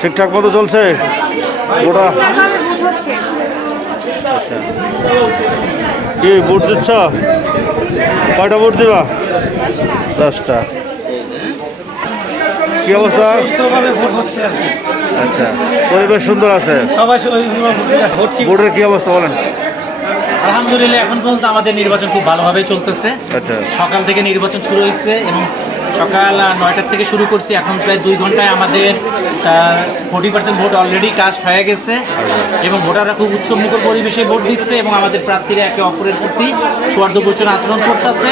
ঠিকঠাক মতো চলছে? ওটা কি বুট দিচ্ছ? কয়টা বুট দিবা? দশটা। কি অবস্থা? ভোট হচ্ছে আচ্ছা পরিবেশ সুন্দর আছে। সবাই ভোট কি? অবস্থা বলেন? আলহামদুলিল্লাহ এখন পর্যন্ত আমাদের নির্বাচন খুব ভালোভাবে চলতেছে। আচ্ছা। সকাল থেকে নির্বাচন শুরু হয়েছে এবং সকাল নয়টার থেকে শুরু করছি। এখন প্রায় দুই ঘন্টায় আমাদের forty percent vote already cast হয়ে গেছে এবং ভোটাররা খুব উৎসবমুখর পরিবেশে ভোট দিচ্ছে এবং আমাদের প্রার্থীরা একে অপরের প্রতি সৌহার্দ্যপূর্ণ আচরণ করতেছে।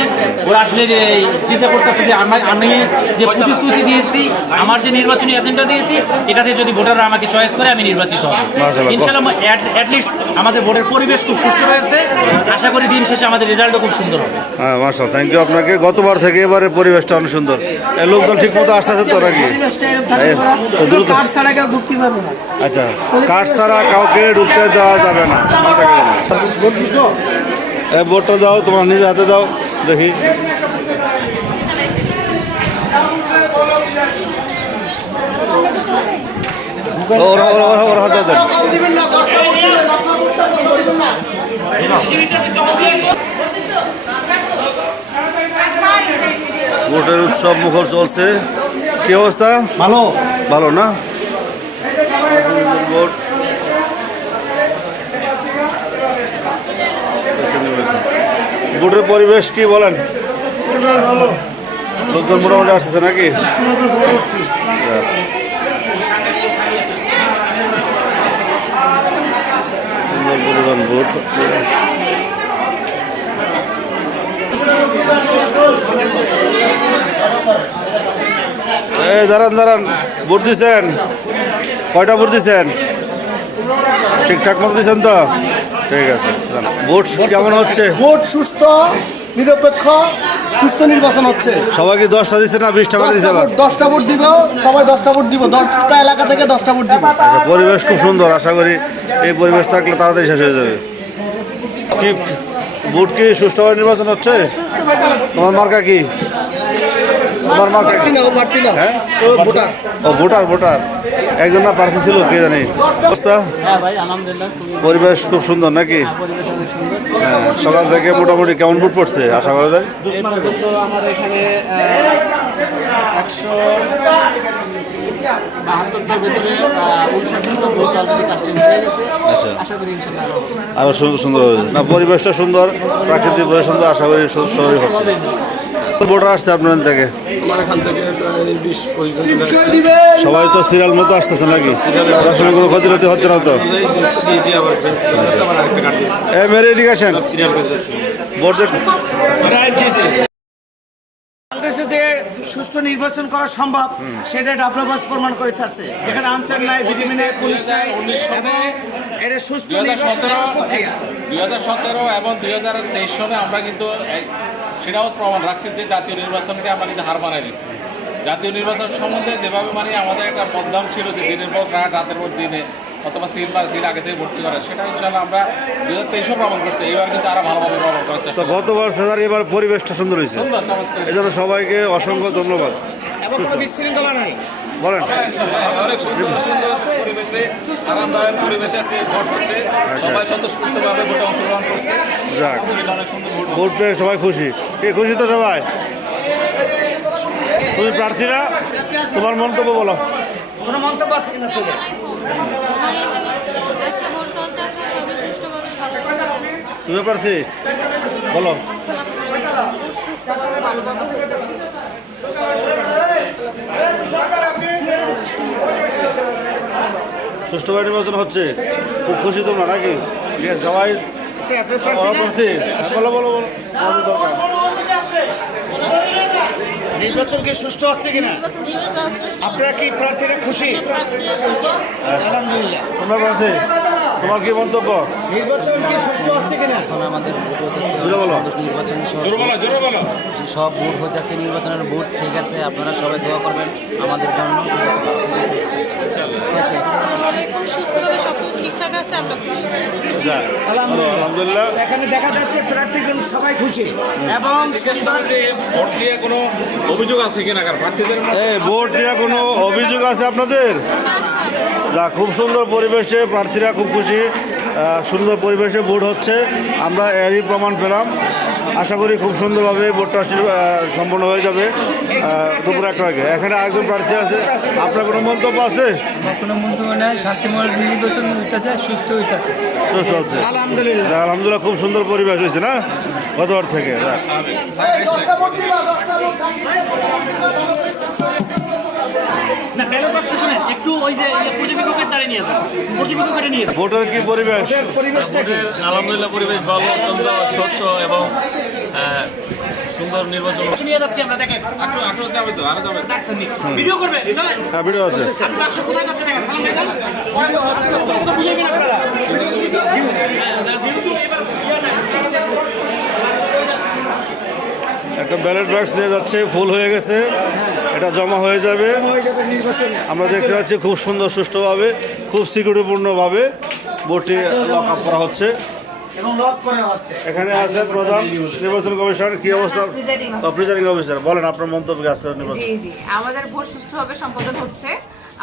ওরা আসলে চিন্তা করতেছে যে আমার আমি যে প্রতিশ্রুতি দিয়েছি আমার যে নির্বাচনী এজেন্ডা দিয়েছি এটাতে যদি ভোটাররা আমাকে চয়েস করে আমি নির্বাচিত হব। ইনশাল্লাহ অ্যাটলিস্ট আমাদের ভোটের পরিবেশ খুব সুষ্ঠু রয়েছে আশা করি দিন শেষে আমাদের রেজাল্টও খুব সুন্দর হবে। মার্শাল থ্যাংক ইউ আপনাকে। গতবার থেকে এবারে পরিবেশটা অনেক সুন্দর এই লোকজন ঠিক মতো আসতেছে তো নাকি? আচ্ছা কাঠ ছাড়া কাউকে ঢুকতে দেওয়া যাবে না। বোর্ডটা দাও, তোমার নিজে হাতে দাও, দেখি। ওরা ওরা ওরা ওরা ভোটের উৎসব মুখর চলছে। কি অবস্থা? ভালো। ভালো না? ভোট। ভোটের পরিবেশ কি বলেন? লোকজন মোটামুটি আসছে নাকি? ভোট হচ্ছে। এই দাঁড়ান দাঁড়ান। ভোট দিচ্ছেন? কয়টা ভোট দিচ্ছেন? ঠিকঠাক মতো দিচ্ছেন তো? ঠিক আছে ভোট কেমন হচ্ছে? ভোট সুস্থ নিরপেক্ষ সুস্থ নির্বাচন হচ্ছে। সবাইকে দশটা দিচ্ছে না বিশটা করে দিচ্ছে দশটা ভোট দিব সবাই দশটা ভোট দিব। দশটা এলাকা থেকে দশটা ভোট দিব। আচ্ছা পরিবেশ খুব সুন্দর আশা করি এই পরিবেশ থাকলে তাড়াতাড়ি শেষ হয়ে যাবে। কি ভোট কি সুষ্ঠুভাবে নির্বাচন হচ্ছে? তোমার মার্কা কি? তোমার মার্কা হ্যাঁ? ও ভোটার। ভোটার একজন না প্রার্থী ছিল কে জানি। অবস্থা? হ্যাঁ ভাই আলহামদুলিল্লাহ পরিবেশ খুব সুন্দর নাকি? হ্যাঁ সকাল থেকে মোটামুটি কেমন ভোট পড়ছে আশা করা যায়? আমার এখানে একশো বাহাত্তরটার ভিতরে উনষাটটা ভোট অলরেডি কাস্টিং হয়ে গেছে আচ্ছা। আশা করি ইনশাল্লাহ আরও হবে। সুন্দর না পরিবেশটা সুন্দর প্রাকৃতিক পরিবেশ সুন্দর আশা করি সবই হচ্ছে ভোটার আসছে আপনার থেকে? সবাই তো সিরিয়াল মতো আসতেছে নাকি? আসলে কোনো ক্ষতি ক্ষতি হচ্ছে না তো? এ মেরে এদিকে আসেন। ভোট যে সুষ্ঠু নির্বাচন করা সম্ভব সেটা ডাবলাবাস প্রমাণ করে ছাড়ছে। যেখানে আমচার নাই বিডিবি নাই পুলিশ নাই এবং এটা সুষ্ঠু সতেরো দুই হাজার সতেরো এবং দুই হাজার তেইশ সনে আমরা কিন্তু সেটাও প্রমাণ রাখছি যে জাতীয় নির্বাচনকে আমরা কিন্তু হার মানাই দিচ্ছি। জাতীয় নির্বাচন সম্বন্ধে যেভাবে মানে আমাদের একটা বদনাম ছিল যে দিনের পর রাত রাতের পর দিনে। অথবা সিল বা সিল আগে থেকে ভর্তি করা। সেটা ইনশাল্লাহ আমরা দু হাজার তেইশও প্রমাণ করছি। এবার কিন্তু আরও ভালোভাবে প্রমাণ করার চেষ্টা। গতবার স্যার এবার পরিবেশটা সুন্দর হয়েছে। এই জন্য সবাইকে অসংখ্য ধন্যবাদ। বিশৃঙ্খলা নাই। বলেন। অনেক সুন্দর। সুন্দর পরিবেশে আরামদায়ক পরিবেশে আজকে ভোট হচ্ছে। সবাই স্বতঃস্ফূর্তভাবে ভোটে অংশগ্রহণ করছে। যাক। অনেক সুন্দর ভোট ভোট পেয়ে সবাই খুশি। কি খুশি তো সবাই? তুমি প্রার্থীরা? তোমার মন্তব্য বলো। কোনো মন্তব্য আছে কিনা আমার এই জায়গায় আজকে ভোট চলতে আছে সবই সুষ্ঠুভাবে ভালোভাবে চলতেছে তুমি প্রার্থী বলো। সুষ্ঠুভাবে নির্বাচন হচ্ছে। খুব খুশি তোমরা নাকি? সবাই বলো প্রার্থী বলো বলো বলো। বলো দরকার। নির্বাচন কি সুষ্ঠু হচ্ছে কিনা? আপনারা কি প্রার্থীরা খুশি? প্রার্থীরা আলহামদুলিল্লাহ। তোমরা প্রার্থী? তোমার কি মন্তব্য? নির্বাচন কি সুষ্ঠু কিনা এখন আমাদের ভোট হতেছে জোরে বলো। নির্বাচনী সব সব ভোট হতেছে নির্বাচনের ভোট ঠিক আছে আপনারা সবাই দোয়া করবেন আমাদের জন্য ঠিক আছে? আলাইকুম সুস্থভাবে সব কিছু ঠিকঠাক আছে আমরা খুশি। আলহামদুলিল্লাহ। এখানে দেখা যাচ্ছে প্রার্থীগণ সবাই খুশি। এবং ভোট নিয়ে কোনো অভিযোগ আছে কিনা প্রার্থীদের ভোট নিয়ে কোনো অভিযোগ আছে আপনাদের? যা খুব সুন্দর পরিবেশে প্রার্থীরা খুব খুশি। সুন্দর পরিবেশে ভোট হচ্ছে। আমরা এরই প্রমাণ পেলাম। আশা করি খুব সুন্দরভাবে ভোটটা সম্পন্ন হয়ে যাবে দুপুর একটা আগে। এখানে আরেকজন প্রার্থী আছে। আপনার কোনো মন্তব্য আছে? কোনো মন্তব্য নাই। শান্তিময় নির্বাচন হইতেছে সুস্থ হইতেছে। সুস্থ হচ্ছে। আলহামদুলিল্লাহ। আলহামদুলিল্লাহ খুব সুন্দর পরিবেশ হয়েছে না? গতবার থেকে না ব্যালট বাক্স শুনেন একটু ওই যে ইয়ে পর্যবেক্ষকের দ্বারা নিয়ে যান। পর্যবেক্ষকের নিয়ে ভোটের কি পরিবেশ? পরিবেশটা আলহামদুলিল্লাহ পরিবেশ ভালো অত্যন্ত স্বচ্ছ এবং সুন্দর নির্বাচন। নিয়ে যাচ্ছি আমরা দেখেন। আটু আটু যাবে তো আরও যাবে। ভিডিও করবে হ্যাঁ ভিডিও আছে। আপনি বাক্স কোথায় যাচ্ছে দেখেন সামনে যান ভিডিও হচ্ছে না বুঝাইবেন আপনারা। হ্যাঁ, যেহেতু এবার ইয়ে নাই, একটা ব্যালট বাক্স নিয়ে যাচ্ছে ফুল হয়ে গেছে। এটা জমা হয়ে যাবে। আমরা দেখতে পাচ্ছি খুব সুন্দর সুষ্ঠুভাবে খুব সিকিউরিটিপূর্ণভাবে ভোটটি লক আপ করা হচ্ছে। এখানে আছে প্রধান নির্বাচন কমিশন কি অবস্থা? প্রিজাইডিং প্রিজাইডিং অফিসার বলেন আপনার মন্তব্য আছে জি জি। আমাদের ভোট সুষ্ঠুভাবে সম্পাদন হচ্ছে।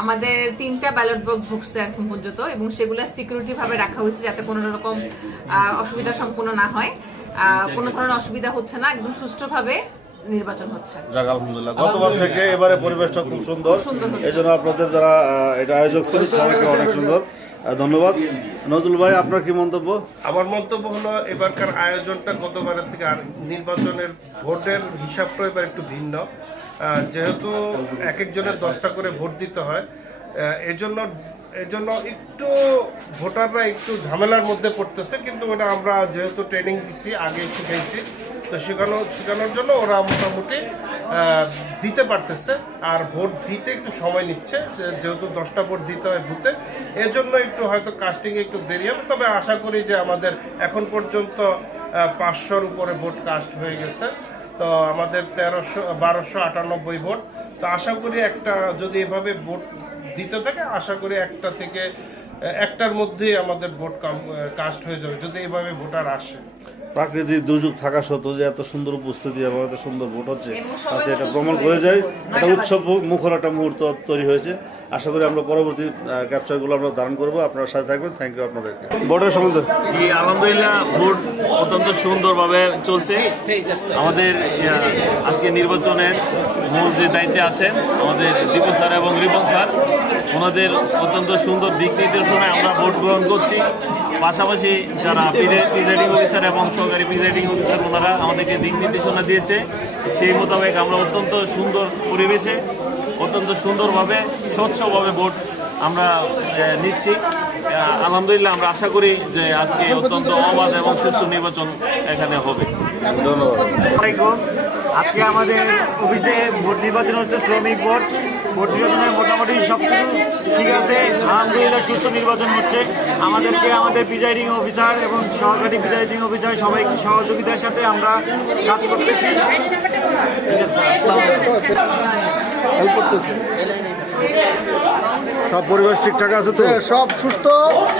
আমাদের তিনটা ব্যালট বক্স ঢুকছে এখন পর্যন্ত এবং সেগুলো সিকিউরিটি ভাবে রাখা হয়েছে যাতে কোনো রকম অসুবিধা সম্পূর্ণ না হয়। কোনো ধরনের অসুবিধা হচ্ছে না একদম সুষ্ঠুভাবে নির্বাচন হচ্ছে। যাক আলহামদুলিল্লাহ গতবার থেকে এবারে পরিবেশটা খুব সুন্দর। সুন্দর এই জন্য আপনাদের যারা এটা আয়োজক ছিল সবাইকে অনেক সুন্দর। ধন্যবাদ। নজরুল ভাই আপনার কি মন্তব্য? আমার মন্তব্য হলো এবারকার আয়োজনটা গতবারের থেকে আর নির্বাচনের ভোটের হিসাবটা এবার একটু ভিন্ন। যেহেতু এক একজনের দশটা করে ভোট দিতে হয় এজন্য এজন্য একটু ভোটাররা একটু ঝামেলার মধ্যে পড়তেছে কিন্তু ওটা আমরা যেহেতু ট্রেনিং দিছি আগে শিখাইছি তো শেখানো শেখানোর জন্য ওরা মোটামুটি দিতে পারতেছে। আর ভোট দিতে একটু সময় নিচ্ছে যেহেতু দশটা ভোট দিতে হয় বুথে। এজন্য একটু হয়তো কাস্টিং একটু দেরি হবে। তবে আশা করি যে আমাদের এখন পর্যন্ত পাঁচশোর উপরে ভোট কাস্ট হয়ে গেছে। তো আমাদের তেরোশো, বারোশো আটানব্বই ভোট। তো আশা করি একটা, যদি এভাবে ভোট দিতে থাকে, আশা করি একটা থেকে একটার মধ্যেই আমাদের ভোট কাস্ট হয়ে যাবে, যদি এভাবে ভোটার আসে। প্রাকৃতিক দুর্যোগ থাকা সত্ত্বেও যে এত সুন্দর উপস্থিতি এবং এত সুন্দর ভোট হচ্ছে তাতে এটা প্রমাণ করে যায়। একটা উৎসব মুখর একটা মুহূর্ত তৈরি হয়েছে। আশা করি আমরা পরবর্তী ক্যাপচারগুলো আমরা ধারণ করব। আপনার সাথে থাকবেন। থ্যাংক ইউ আপনাদেরকে। ভোটের সম্বন্ধে? জি আলহামদুলিল্লাহ ভোট অত্যন্ত সুন্দরভাবে চলছে। আমাদের আজকে নির্বাচনের মূল যে দায়িত্বে আছেন আমাদের দীপু স্যার এবং রিপন স্যার ওনাদের অত্যন্ত সুন্দর দিক নির্দেশনায় আমরা ভোট গ্রহণ করছি। পাশাপাশি যারা প্রিজাইডিং অফিসার এবং সহকারী প্রিজাইডিং অফিসার ওনারা আমাদেরকে দিক নির্দেশনা দিয়েছে। সেই মোতাবেক আমরা অত্যন্ত সুন্দর পরিবেশে অত্যন্ত সুন্দরভাবে স্বচ্ছভাবে ভোট আমরা নিচ্ছি। আলহামদুলিল্লাহ আমরা আশা করি যে আজকে অত্যন্ত অবাধ এবং সুষ্ঠু নির্বাচন এখানে হবে। আলাইকুম। আজকে আমাদের অফিসে ভোট নির্বাচন হচ্ছে শ্রমিক ভোট। ভোট মোটামুটি সব কিছু ঠিক আছে। আলহামদুলিল্লাহ সুস্থ নির্বাচন হচ্ছে। আমাদেরকে আমাদের প্রিজাইডিং অফিসার এবং সহকারী প্রিজাইডিং অফিসার সবাই সহযোগিতার সাথে আমরা কাজ করতেছি। সব পরিবেশ ঠিকঠাক আছে তো? সব সুস্থ,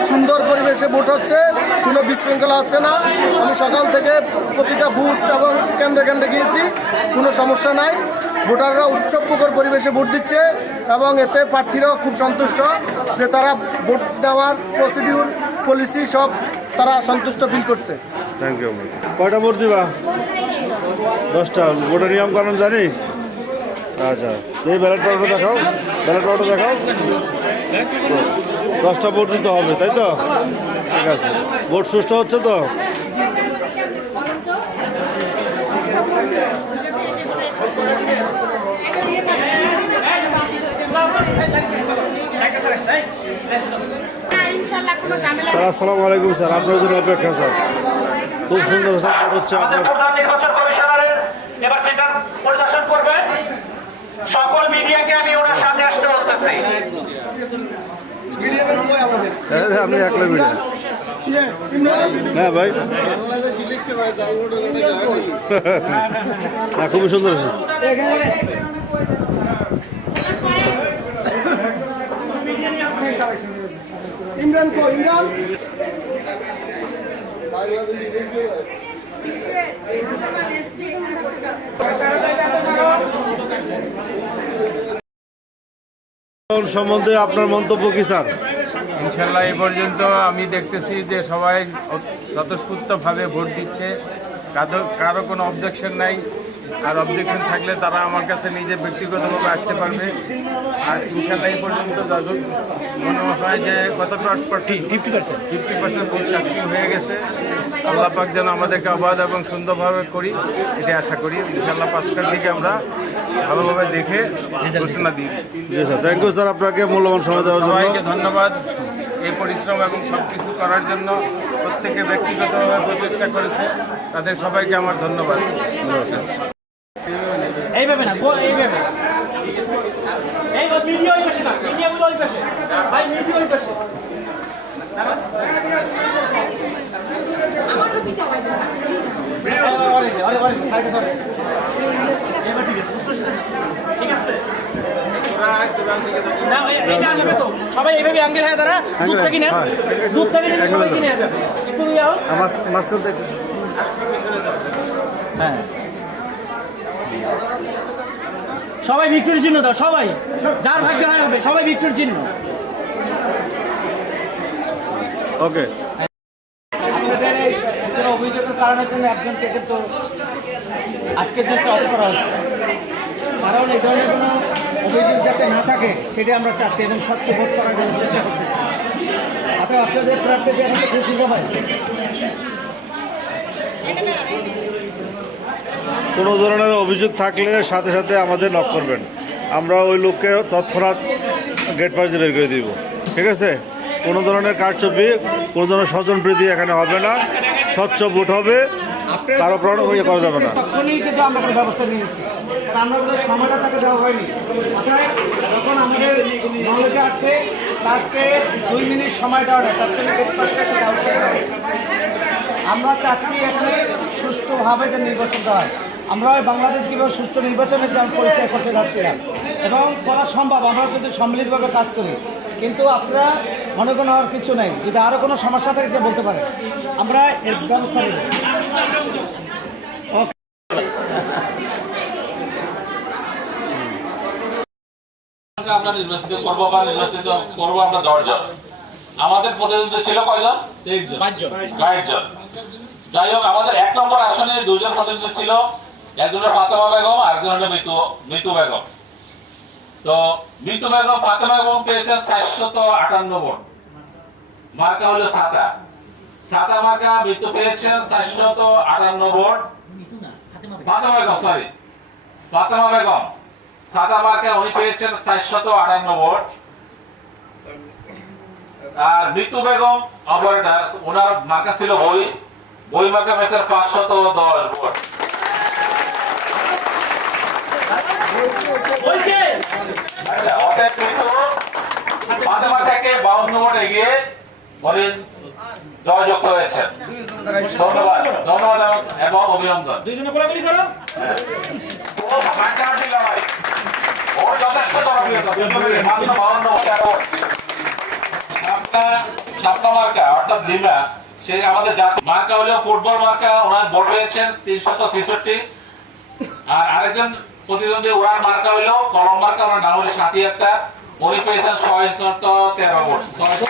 সুন্দর পরিবেশে ভোট হচ্ছে। কোনো বিশৃঙ্খলা হচ্ছে না। আমি সকাল থেকে প্রতিটা বুথ এবং কেন্দ্রে কেন্দ্রে গিয়েছি। কোনো সমস্যা নাই। ভোটাররা উৎসবমুখর পরিবেশে ভোট দিচ্ছে এবং এতে প্রার্থীরাও খুব সন্তুষ্ট যে তারা ভোট দেওয়ার প্রসিডিউর পলিসি সব তারা সন্তুষ্ট ফিল করছে। থ্যাংক ইউ কয়টা ভোট দিবা? দশটা। ভোটের নিয়ম কানুন জানি? আচ্ছা। এই ব্যালট পেপারটা দেখাও। ব্যালট পেপারটা দেখাও। দশটা ভোট দিতে হবে, তাই তো? ঠিক আছে। ভোট সুষ্ঠু হচ্ছে তো? স্যার আসসালামু আলাইকুম স্যার। আপনার জন্য অপেক্ষা স্যার। খুব সুন্দর স্যার হচ্ছে আপনার। প্রধান নির্বাচন কমিশনারের এবার সেটা পরিদর্শন করবে। সকল মিডিয়াকে আমি ওনার সামনে আসতে বলতেছি। হ্যাঁ, আপনি একলা মিলে হ্যাঁ ভাই। হ্যাঁ খুবই সুন্দর আছে তো ইমরান। সম্বন্ধে আপনার মন্তব্য কি স্যার? ইনশাল্লাহ এই পর্যন্ত আমি দেখতেছি যে সবাই স্বতঃস্ফূর্তভাবে ভোট দিচ্ছে। কারও কারও কোনো অবজেকশন নাই। আর অবজেকশন থাকলে তারা আমার কাছে নিজে ব্যক্তিগতভাবে আসতে পারবে। আর ইনশাল্লাহ এই পর্যন্ত যত মনে হয় যে কতটা percent fifty percent fifty percent vote casting হয়ে গেছে। আল্লাহ পাক যেন আমাদেরকে অবাধ এবং সুন্দরভাবে করি এটা আশা করি। ইনশাল্লাহ পাঁচটার দিকে আমরা ভালোভাবে দেখে ঘোষণা দিই। জি স্যার থ্যাংক ইউ স্যার আপনাকে মূল্যবান সময় দেওয়ার জন্য। সবাইকে ধন্যবাদ। এই পরিশ্রম এবং সব কিছু করার জন্য প্রত্যেকে ব্যক্তিগতভাবে প্রচেষ্টা করেছে। তাদের সবাইকে আমার ধন্যবাদ এইভাবে না গো- এইভাবে এই মিডিয়া ওই পাশে না মিডিয়া ওই পাশে ভাই মিডিয়া ওই পাশে না, এ- এটা আসবে তো। সবাই এইভাবে আঙ্গেল হয়ে দাঁড়া। দুধ থেকে নেন দুধ থেকে নিলে সবাই কিনে যাবে। একটু ইয়ে হোক। মাঝখান থেকে হ্যাঁ। সবাই ভিক্টোরি চিহ্ন দাও সবাই। যার ভাগ্য হয় হবে সবাই ভিক্টোরি চিহ্ন। ওকে। অভিযোগের কারণের জন্য একজন থেকে তো আজকের জন্য অফ করা হচ্ছে কারণ এই ধরনের কোনো অভিযোগ যাতে না থাকে, সেটা আমরা চাচ্ছি এবং স্বচ্ছ ভোট করার জন্য চেষ্টা করতেছি। আপনি আপনাদের প্রার্থী যে এখন খুশি সবাই কোনো ধরনের অভিযোগ থাকলে সাথে সাথে আমাদের নক করবেন। আমরা ওই লোককে তৎক্ষণাৎ গেট দিয়ে বের করে দিব। ঠিক আছে? কোনো ধরনের কারচুপি, কোনো ধরনের স্বজন স্বজনপ্রীতি এখানে হবে না। স্বচ্ছ ভোট হবে। কারও প্রাণ ইয়ে করা যাবে না। তখনই কিন্তু আমরা কোনো ব্যবস্থা নিয়েছি আমরা কোনো সময়টা তাকে দেওয়া হয়নি। আপনার যখন আমাদের নলেজে আসছে তাকে দুই মিনিট সময় দেওয়া হয় তার হয়েছে। আমরা চাচ্ছি এখানে সুষ্ঠুভাবে যে নির্বাচনটা হয়। আমরা ওই বাংলাদেশ কীভাবে সুস্থ নির্বাচনের যে পরিচয় করতে যাচ্ছিলাম এবং করা সম্ভব আমরা যদি সম্মিলিতভাবে কাজ করি। কিন্তু আপনারা মনে কোনো কিছু নেই। যদি আরও কোনো সমস্যা থাকে যে বলতে পারেন। আমরা এর ব্যবস্থা নেব। আমরা নির্বাচিত করব বা নির্বাচিত করব আমরা দশজন। আমাদের প্রতিদ্বন্দ্বী ছিল কয়জন? জন যাই হোক আমাদের এক নম্বর আসনে দুজন প্রতিনিধি ছিল। একজন হলো ফাতেমা বেগম আর একজন হলো মিতু মিতু বেগম। তো মিতু বেগম ফাতেমা বেগম পেয়েছেন চারশত আটান্ন ভোট। মার্কা হলো সাতা সাতা মার্কা মৃত্যু পেয়েছেন চারশত আটান্ন ভোট। ফাতেমা বেগম সরি ফাতেমা বেগম মার্কে উনি পেয়েছেন চারশত আটান্ন ভোট। আর মৃত্যু বেগম অপারেটর ওনার মার্কা ছিল বই। বই মার্কা পেয়েছেন পাঁচশত দশ ভোট। আচ্ছা, অতএব কিন্তু ফাতেমা থেকে বাউন্ন ভোট এগিয়ে উনি জয়যুক্ত হয়েছেন। ধন্যবাদ ধন্যবাদ এবং- অভিনন্দন। দুইজনে কোলাগুলি করো। ও মাঝামাঝি লড়াই। ওর যথেষ্ট জনপ্রিয়তা, মাত্র 52 ভোটে আরও ভোট। শাপলা- শাপলা মার্কা, অর্থাৎ লিমা, সে আমাদের জাতীয় মার্কা হলো ফুটবল মার্কা ওনার ভোট পেয়েছেন তিনশত ছেষট্টি। আর আরেকজন প্রতিদ্বন্দ্বী ওনার মার্কা হলো কলম মার্কা ওনার নাম হলো সাথী আক্তার। উনি পেয়েছেন ছয়শত তেরো ভোট। ছয়শত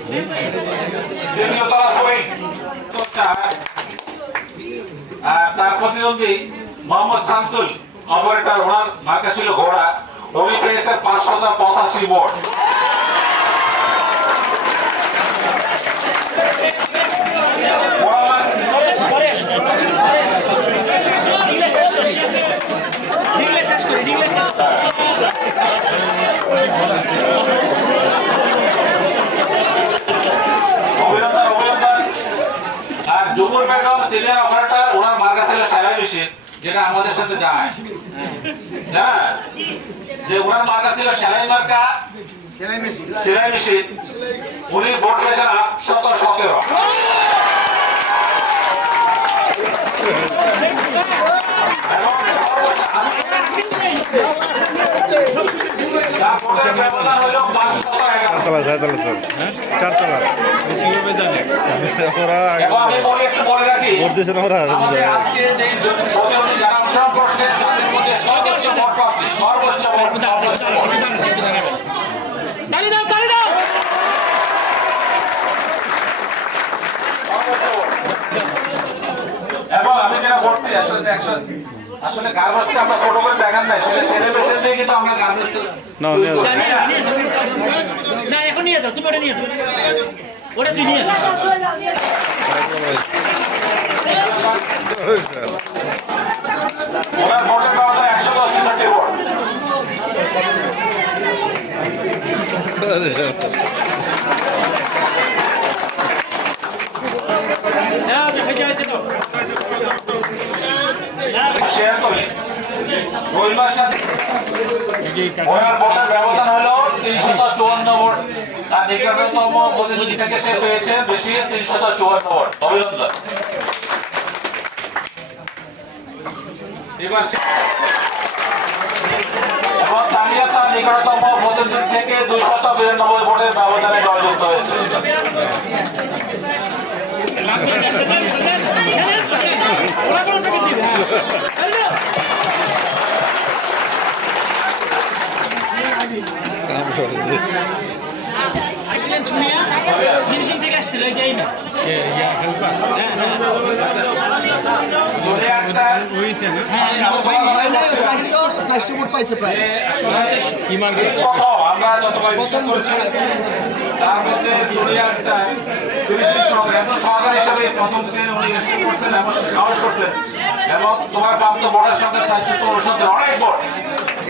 দ্বিতীয়তলা তলা আর তার প্রতিদ্বন্দ্বী মোহাম্মদ শামসুল অপারেটর ওনার মার্কা ছিল ঘোড়া উনি পেয়েছেন পাঁচশত পঁচাশি ভোট অভিনন্দন অভিনন্দন আর জুমুর বেগম সিনিয়র অপারেটর ওনার মার্কা ছিল সেলাই মেশিন যেটা আমাদের সাথে যায়। হ্যাঁ। যে ওনার মার্কা ছিল সেলাই মার্কা সেলাই মেশিন। উনি ভোট পেয়েছেন আটশত সতেরো। চারতলা স্যার। চারতলা। কীভাবে জানে ওরা ভোট দিয়েছেন ওরা করছে তাদের মধ্যে সর্বোচ্চ ভোট প্রাপ্তি সর্বোচ্চ ভোট এবং আমি যেটা বলছি আসলে গার্মেন্টসকে আমরা ছোট করে দেখান নাই সেটা ছেলে পেশে দিয়ে কিন্তু আমরা গার্মেন্টস না। না এখন নিয়ে যাও তুমি ওটা নিয়ে যাও। ওটা তুই নিয়ে যাও ওনার ভোটের ব্যবস্থা একশো দশ ছেষট্টি ভোট হ্যাঁ হয়েছে হয়েছে তো শেয়ার করি রবিবার সাথে ওনার ভোটের ব্যবধান হলো তিনশত চুয়ান্ন ভোট। তার নিকটতম প্রতিনিধি থেকে সে পেয়েছে বেশি তিনশত চুয়ান্ন ভোট। অভিনন্দন। এবার এবং তানিয়া তার নিকটতম প্রতিনিধি থেকে দুইশত বিরানব্বই ভোটের ব্যবধানে জয়যুক্ত হয়েছে। ওরা কোনো দিবে আসছিলেন শুনিয়া ফিনিশিং থেকে আসছিল এই যে এই মেয়ে। হ্যাঁ হ্যাঁ দুনিয়া একটা হ্যাঁ আমার ভাই চারশো চারশো ভোট পাইছে প্রায় কি মার্কে প্রথম আমরা যতবার প্রথম তার মধ্যে সুরিয়া একটা ফিনিশিং সহকারী একজন সহকারী হিসেবে প্রথম থেকে উনি এসে করছেন এবং সাহস করছেন। এবং তোমার প্রাপ্ত ভোটের সাথে চারশো তো ওর সাথে অনেক ভোট।